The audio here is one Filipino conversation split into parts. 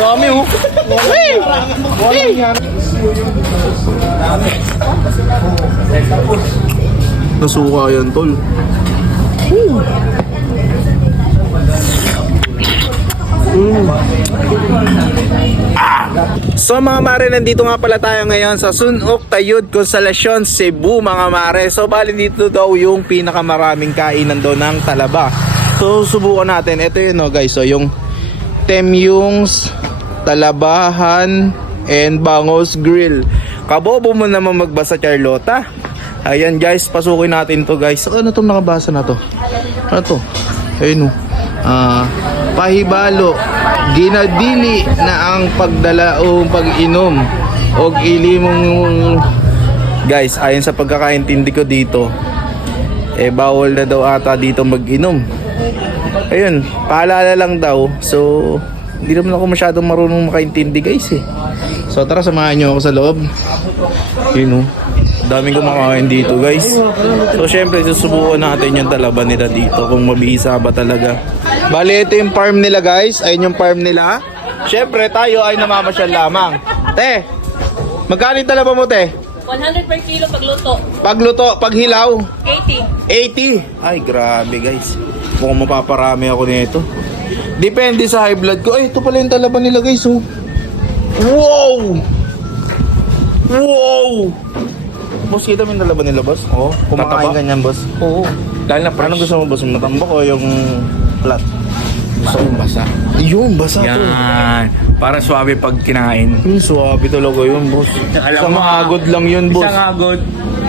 Dami oh. Nasuka yan tol. So mga mare, nandito nga pala tayo ngayon sa Sunok Tayud Consolacion, Cebu mga mare. So bali dito daw yung pinakamaraming kainan daw ng talaba. So subukan natin. Ito yun no guys. So yung Temyung's Talabahan and Bangos Grill. Kabobo mo naman magbasa Charlotta. Ayan guys, pasukin natin to guys. Ano itong nakabasa na to? Ano to? Ayun o. Pahibalo, ginadili na ang pagdala o pag-inom o ilimong. Guys, ayon sa pagkakaintindi ko dito, bawal na daw ata dito mag-inom. Ayun, paalala lang daw. So hindi naman ako masyadong marunong makaintindi guys So tara, samahan nyo ako sa loob. Yun o, daming kumakain dito guys. So syempre susubukan natin yung talaba nila dito, kung mabisa ba talaga. Bali ito yung farm nila guys. Ayun yung farm nila. Syempre tayo ay namamasyal lamang. Te, magkano yung talaba mo te? 100 per kilo pagluto. Pagluto, paghilaw 80. 80. Ay grabe guys, mukhang mapaparami ako nito. Depende sa high blood ko. Ay, ito pala yung talaba nila guys oh. Wow! Wow! Boss, kita mo yung talaba nila boss? Oo, kumakain ganyan boss. Oo. Dahil na fresh. Anong gusto mo boss? Matambak o yung flat? Gusto mo basa? Yun, basa to. Yan. Para suabe pag kinain. Yung suwabe talaga yun boss. Isang agod lang yun boss. Isang agod.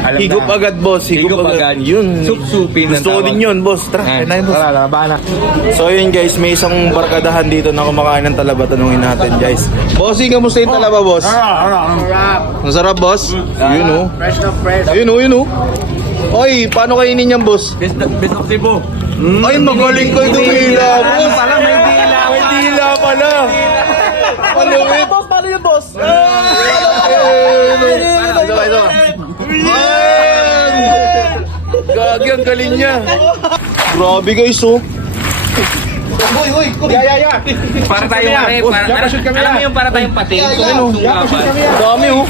Higup agad boss. Higup agad. Yun. Sup-supin. Gusto ko din yun boss. Tara, kaya boss. Tara, bana. So yun guys, may isang barkadahan dito na kumakain ng talaba. Tanungin natin guys. Bossing, kamusta yung talaba boss? Masarap boss? Yun oh. Fresh na fresh. Yun oh, yun oh. Oy, paano kainin yan boss? Best of Cebu. Ay, magaling ko yung dila boss. Pala may dila. May dila pala. Paluwit. Boss, paano yun boss? Gagi, ang galing niya. Grabe guys oh. Para tayong alam mo yung para tayong pating. Dami oh.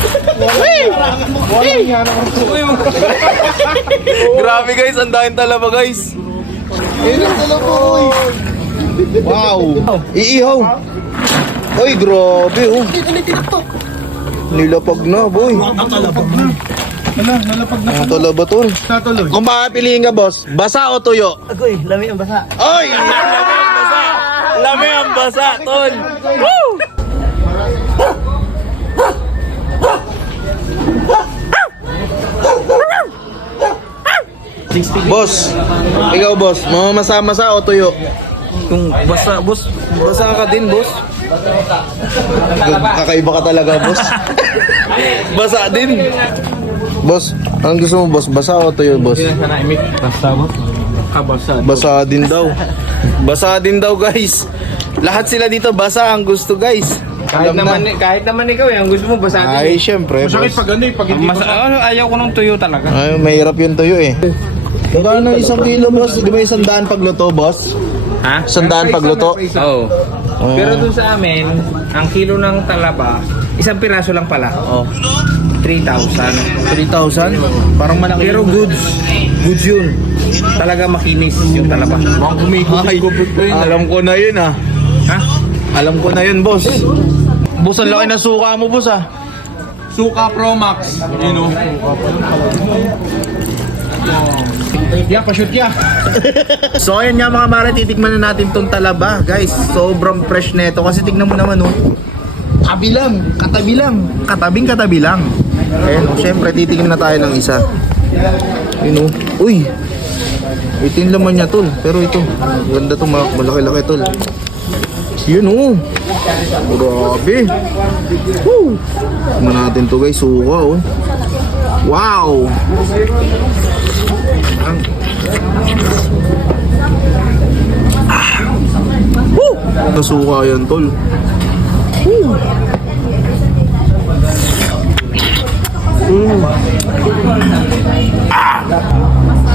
Grabe guys, ang daming talaba guys. Wow. Iihaw. Oy, grabe oh. Nilapag na boy. Ang talaba tol. Kung makapiliin ka boss, basa o tuyo? Agoy, lami ang basa. Oy! Lami ang basa, tol! Woo! Boss, ikaw boss, mamamasa-masa o tuyo? Kung basa, boss. Basa ka din, boss. Kakaiba ka talaga, boss. Basa din. Boss, anong gusto mo, boss? Basa o tuyo, boss? Basta, boss. Basa. Basa din daw. Basa din daw, guys. Lahat sila dito basa ang gusto, guys. Kahit naman ikaw ang gusto mo basa. Ay, syempre, boss. Pag hindi ayaw ko ng tuyo talaga. Ay, mahirap yung tuyo eh. Magkano isang kilo, boss? Di ba 100 pagluto, boss? Ha? 100 pagluto? Oo. Pero dun sa amin, ang kilo ng talaba, isang piraso lang pala. Oh. 3,000. 3,000? Parang malaki. Pero goods yun. Talaga makinis yung talaba. Ay, alam ko na yun ah. Ha? Alam ko na yun, boss. Boss, ang laki na suka mo, boss ah. Suka Pro Max. You know. Yeah, pa-shoot ya. So ayan nga mga mare, titikman na natin tong talaba. Guys, sobrang fresh na ito. Kasi tignan mo naman oh. Katabi lang. Katabing-katabi lang. Ayan oh, syempre titikim na tayo ng isa. Yun oh. Uy! Ito yung laman niya tol. Pero ito, ganda to, malaki-laki tol. Yun oh. Grabe. Woo! Tignan natin to guys, suka oh. Wow! Woo! Nasuka yan tol. Woo!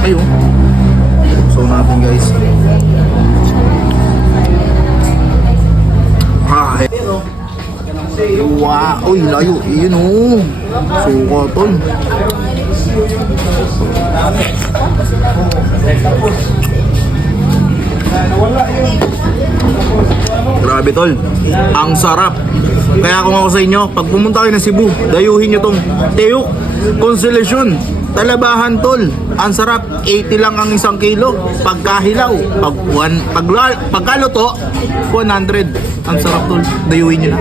Ayun. So natin guys. Wow, uy, layo. Yun oh. Suka tol. Grabe tol. Ang sarap. Kaya kung ako sa inyo, pag pumunta kayo ng Cebu, dayuhin nyo tong Teyuk Constellation. Talabahan tol. Ang sarap. 80 lang ang 1 kilo. Pagkahilaw, pagkaluto, 100. Ang sarap tol. Dayuhin nyo na.